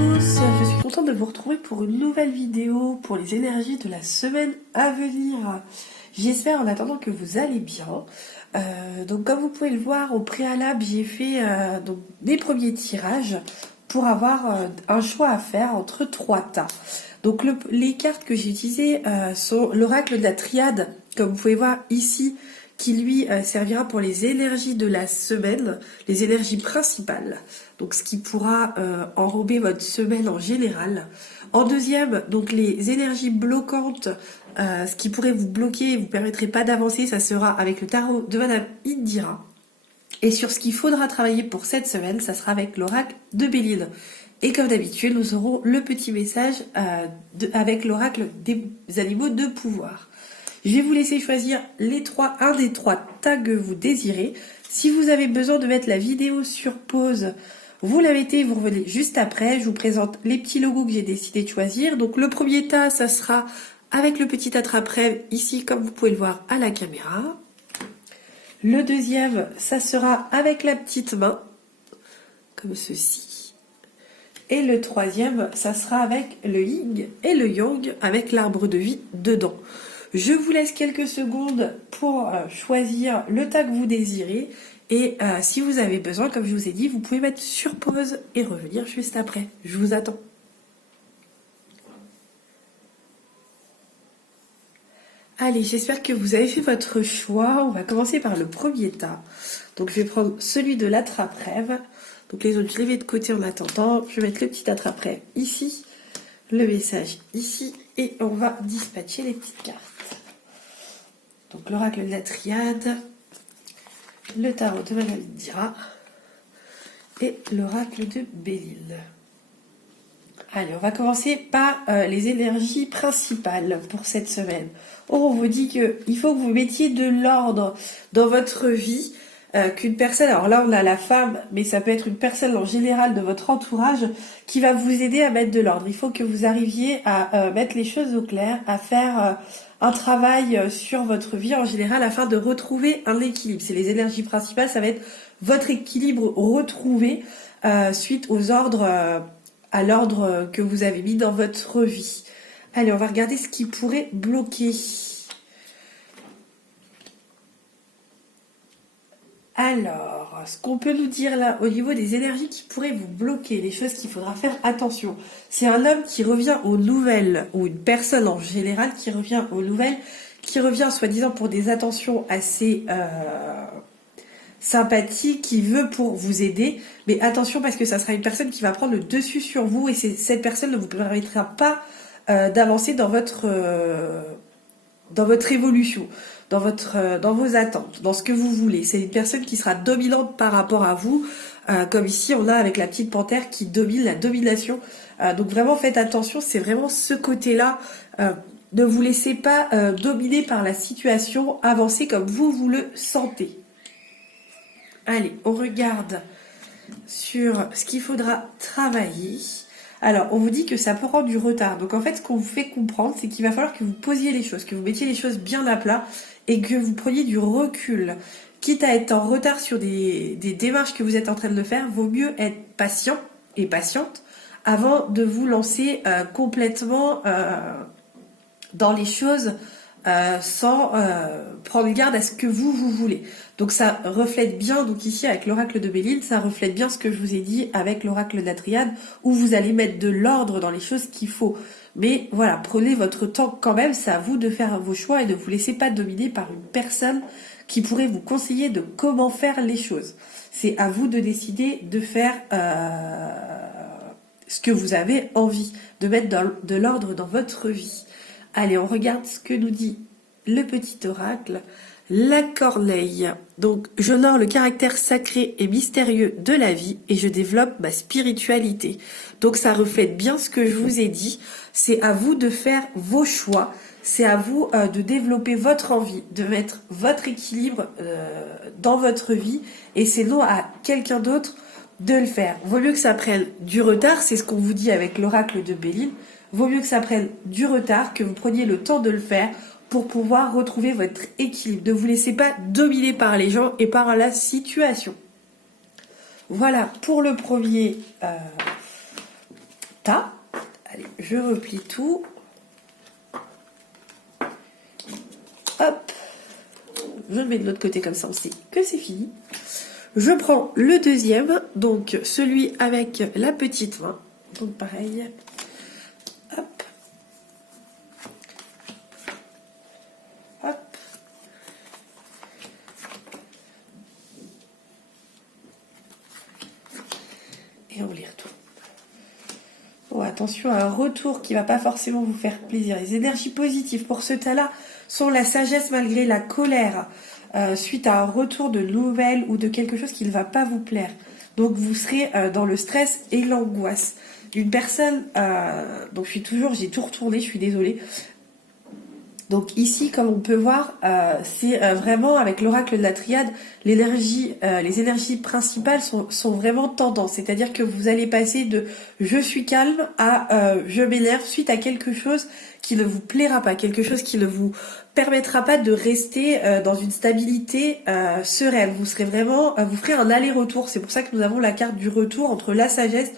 tous, je suis contente de vous retrouver pour une nouvelle vidéo pour les énergies de la semaine à venir. J'espère en attendant que vous allez bien. Donc comme vous pouvez le voir au préalable, j'ai fait donc, des premiers tirages pour avoir un choix à faire entre 3 tas. Donc les cartes que j'ai utilisées sont l'oracle de la triade, comme vous pouvez voir ici, qui lui servira pour les énergies de la semaine, les énergies principales, donc ce qui pourra enrober votre semaine en général. En deuxième, donc les énergies bloquantes, ce qui pourrait vous bloquer et vous permettrait pas d'avancer, ça sera avec le tarot de Madame Indira. Et sur ce qu'il faudra travailler pour cette semaine, ça sera avec l'oracle de Béline. Et comme d'habitude, nous aurons le petit message avec l'oracle des animaux de pouvoir. Je vais vous laisser choisir un des 3 tas que vous désirez. Si vous avez besoin de mettre la vidéo sur pause, vous la mettez et vous revenez juste après. Je vous présente les petits logos que j'ai décidé de choisir. Donc le premier tas, ça sera avec le petit attrape-rêve, ici comme vous pouvez le voir à la caméra. Le deuxième, ça sera avec la petite main, comme ceci. Et le troisième, ça sera avec le yin et le yang, avec l'arbre de vie dedans. Je vous laisse quelques secondes pour choisir le tas que vous désirez. Et si vous avez besoin, comme je vous ai dit, vous pouvez mettre sur pause et revenir juste après. Je vous attends. Allez, j'espère que vous avez fait votre choix. On va commencer par le premier tas. Donc je vais prendre celui de l'attrape-rêve. Donc les autres, je les mets de côté en attendant. Je vais mettre le petit attrape-rêve ici, le message ici, et on va dispatcher les petites cartes. Donc l'oracle de la triade, le tarot de Madame Indira et l'oracle de Béline. Allez, on va commencer par les énergies principales pour cette semaine. On vous dit qu'il faut que vous mettiez de l'ordre dans votre vie, qu'une personne, alors là on a la femme, mais ça peut être une personne en général de votre entourage qui va vous aider à mettre de l'ordre. Il faut que vous arriviez à mettre les choses au clair, à faire un travail sur votre vie en général afin de retrouver un équilibre. C'est les énergies principales, ça va être votre équilibre retrouvé suite aux ordres, à l'ordre que vous avez mis dans votre vie. Allez, on va regarder ce qui pourrait bloquer. Alors, ce qu'on peut nous dire là, au niveau des énergies qui pourraient vous bloquer, les choses qu'il faudra faire attention. C'est un homme qui revient aux nouvelles, ou une personne en général qui revient aux nouvelles, qui revient soi-disant pour des attentions assez sympathiques, qui veut pour vous aider. Mais attention parce que ça sera une personne qui va prendre le dessus sur vous et cette personne ne vous permettra pas d'avancer dans votre évolution, dans vos attentes, dans ce que vous voulez. C'est une personne qui sera dominante par rapport à vous, comme ici on a avec la petite panthère qui domine la domination. Donc vraiment faites attention, c'est vraiment ce côté-là. Ne vous laissez pas dominer par la situation, avancez comme vous le sentez. Allez, on regarde sur ce qu'il faudra travailler. Alors, on vous dit que ça peut prendre du retard. Donc, en fait, ce qu'on vous fait comprendre, c'est qu'il va falloir que vous posiez les choses, que vous mettiez les choses bien à plat et que vous preniez du recul. Quitte à être en retard sur des démarches que vous êtes en train de faire, vaut mieux être patient et patiente avant de vous lancer complètement dans les choses sans prendre garde à ce que vous voulez. Donc ça reflète bien, donc ici avec l'oracle de Béline, ça reflète bien ce que je vous ai dit avec l'oracle de la triade, où vous allez mettre de l'ordre dans les choses qu'il faut. Mais voilà, prenez votre temps quand même, c'est à vous de faire vos choix et ne vous laissez pas dominer par une personne qui pourrait vous conseiller de comment faire les choses. C'est à vous de décider de faire ce que vous avez envie, de mettre de l'ordre dans votre vie. Allez, on regarde ce que nous dit le petit oracle. La corneille. Donc, j'honore le caractère sacré et mystérieux de la vie et je développe ma spiritualité. Donc, ça reflète bien ce que je vous ai dit. C'est à vous de faire vos choix. C'est à vous de développer votre envie, de mettre votre équilibre dans votre vie et c'est non à quelqu'un d'autre de le faire. Vaut mieux que ça prenne du retard, c'est ce qu'on vous dit avec l'oracle de Béline. Vaut mieux que ça prenne du retard, que vous preniez le temps de le faire pour pouvoir retrouver votre équilibre. Ne vous laissez pas dominer par les gens et par la situation. Voilà pour le premier tas. Allez, je replie tout. Hop. Je le mets de l'autre côté comme ça on sait que c'est fini. Je prends le deuxième, donc celui avec la petite main. Donc pareil. Hop. Hop. Et on les retourne. Bon, attention à un retour qui va pas forcément vous faire plaisir. Les énergies positives pour ce tas-là sont la sagesse malgré la colère, suite à un retour de nouvelles ou de quelque chose qui ne va pas vous plaire. Donc vous serez dans le stress et l'angoisse. Une personne, donc j'ai tout retourné, je suis désolée. Donc ici, comme on peut voir, c'est vraiment avec l'oracle de la triade, les énergies principales sont vraiment tendances. C'est-à-dire que vous allez passer de je suis calme à je m'énerve suite à quelque chose qui ne vous plaira pas, quelque chose qui ne vous permettra pas de rester dans une stabilité sereine. Vous serez vraiment, vous ferez un aller-retour. C'est pour ça que nous avons la carte du retour entre la sagesse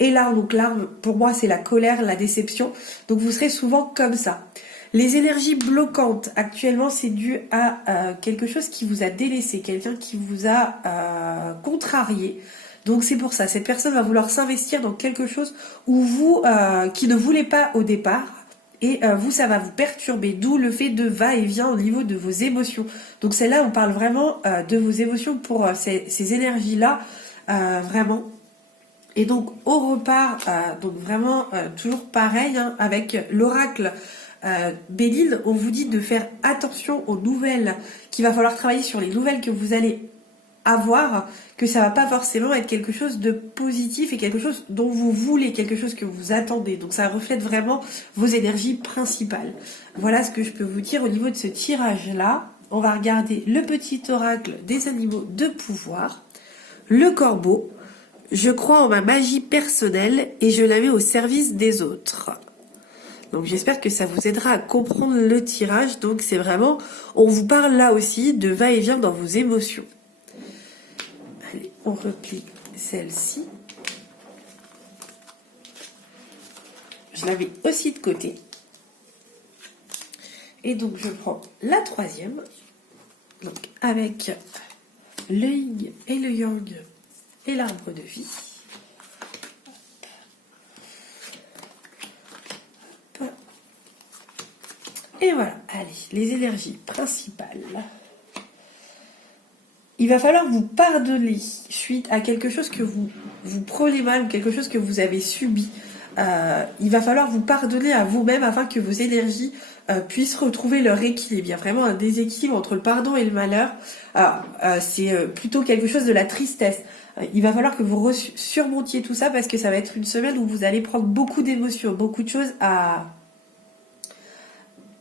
et l'arme. Donc l'arme, pour moi, c'est la colère, la déception. Donc vous serez souvent comme ça. Les énergies bloquantes, actuellement, c'est dû à quelque chose qui vous a délaissé, quelqu'un qui vous a contrarié. Donc c'est pour ça, cette personne va vouloir s'investir dans quelque chose où vous, qui ne voulez pas au départ, et vous, ça va vous perturber, d'où le fait de va-et-vient au niveau de vos émotions. Donc celle-là, on parle vraiment de vos émotions pour ces énergies-là, vraiment. Et donc on repart, donc vraiment toujours pareil, hein, avec l'oracle Béline, on vous dit de faire attention aux nouvelles, qu'il va falloir travailler sur les nouvelles que vous allez avoir, que ça va pas forcément être quelque chose de positif et quelque chose dont vous voulez, quelque chose que vous attendez. Donc ça reflète vraiment vos énergies principales. Voilà ce que je peux vous dire au niveau de ce tirage-là. On va regarder le petit oracle des animaux de pouvoir, le corbeau. Je crois en ma magie personnelle et je la mets au service des autres. Donc j'espère que ça vous aidera à comprendre le tirage. Donc c'est vraiment, on vous parle là aussi de va-et-vient dans vos émotions. Allez, on replie celle-ci. Je la mets aussi de côté. Et donc je prends la troisième. Donc avec le yin et le yang et l'arbre de vie. Et voilà, allez, les énergies principales. Il va falloir vous pardonner suite à quelque chose que vous prenez mal, quelque chose que vous avez subi. Il va falloir vous pardonner à vous-même afin que vos énergies puissent retrouver leur équilibre. Il y a vraiment un déséquilibre entre le pardon et le malheur. Alors, c'est plutôt quelque chose de la tristesse. Il va falloir que vous surmontiez tout ça parce que ça va être une semaine où vous allez prendre beaucoup d'émotions, beaucoup de choses à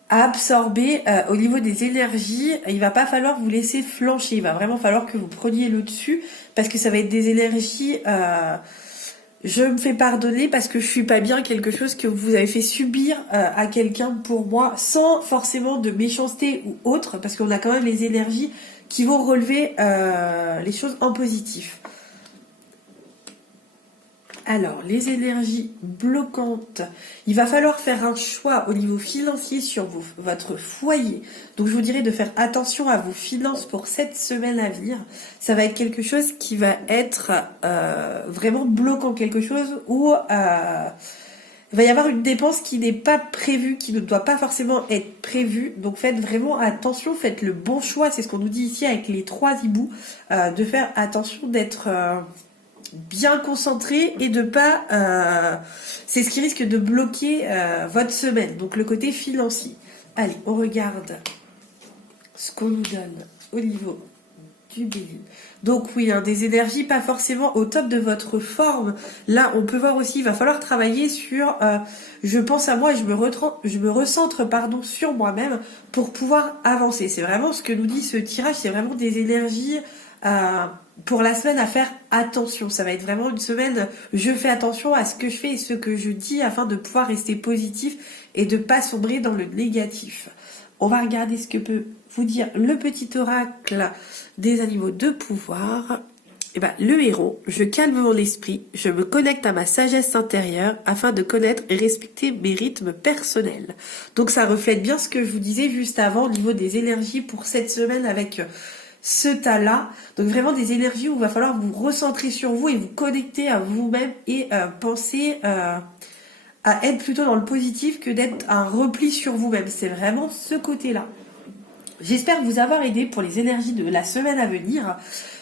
absorber au niveau des énergies. Il va pas falloir vous laisser flancher, il va vraiment falloir que vous preniez le dessus parce que ça va être des énergies je me fais pardonner parce que je suis pas bien, quelque chose que vous avez fait subir à quelqu'un pour moi sans forcément de méchanceté ou autre, parce qu'on a quand même les énergies qui vont relever les choses en positif. Alors, les énergies bloquantes, il va falloir faire un choix au niveau financier sur votre foyer. Donc, je vous dirais de faire attention à vos finances pour cette semaine à venir. Ça va être quelque chose qui va être vraiment bloquant, quelque chose où il va y avoir une dépense qui n'est pas prévue, qui ne doit pas forcément être prévue. Donc, faites vraiment attention, faites le bon choix. C'est ce qu'on nous dit ici avec les 3 hiboux, de faire attention d'être bien concentré et de pas c'est ce qui risque de bloquer votre semaine, donc le côté financier. Allez, on regarde ce qu'on nous donne au niveau du Béline. Donc oui, hein, des énergies pas forcément au top de votre forme. Là, on peut voir aussi, il va falloir travailler sur je pense à moi et je me recentre sur moi-même pour pouvoir avancer. C'est vraiment ce que nous dit ce tirage, c'est vraiment des énergies pour la semaine à faire attention. Ça va être vraiment une semaine, je fais attention à ce que je fais et ce que je dis afin de pouvoir rester positif et de pas sombrer dans le négatif. On va regarder ce que peut vous dire le petit oracle des animaux de pouvoir. Eh ben, le héros, je calme mon esprit, je me connecte à ma sagesse intérieure afin de connaître et respecter mes rythmes personnels. Donc ça reflète bien ce que je vous disais juste avant au niveau des énergies pour cette semaine avec ce tas-là. Donc vraiment des énergies où il va falloir vous recentrer sur vous et vous connecter à vous-même et penser à être plutôt dans le positif que d'être un repli sur vous-même. C'est vraiment ce côté-là. J'espère vous avoir aidé pour les énergies de la semaine à venir.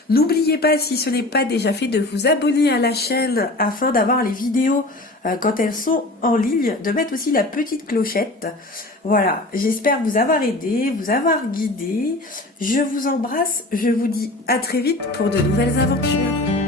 N'oubliez pas, si ce n'est pas déjà fait, de vous abonner à la chaîne afin d'avoir les vidéos quand elles sont en ligne, de mettre aussi la petite clochette. Voilà, j'espère vous avoir aidé, vous avoir guidé. Je vous embrasse, je vous dis à très vite pour de nouvelles aventures.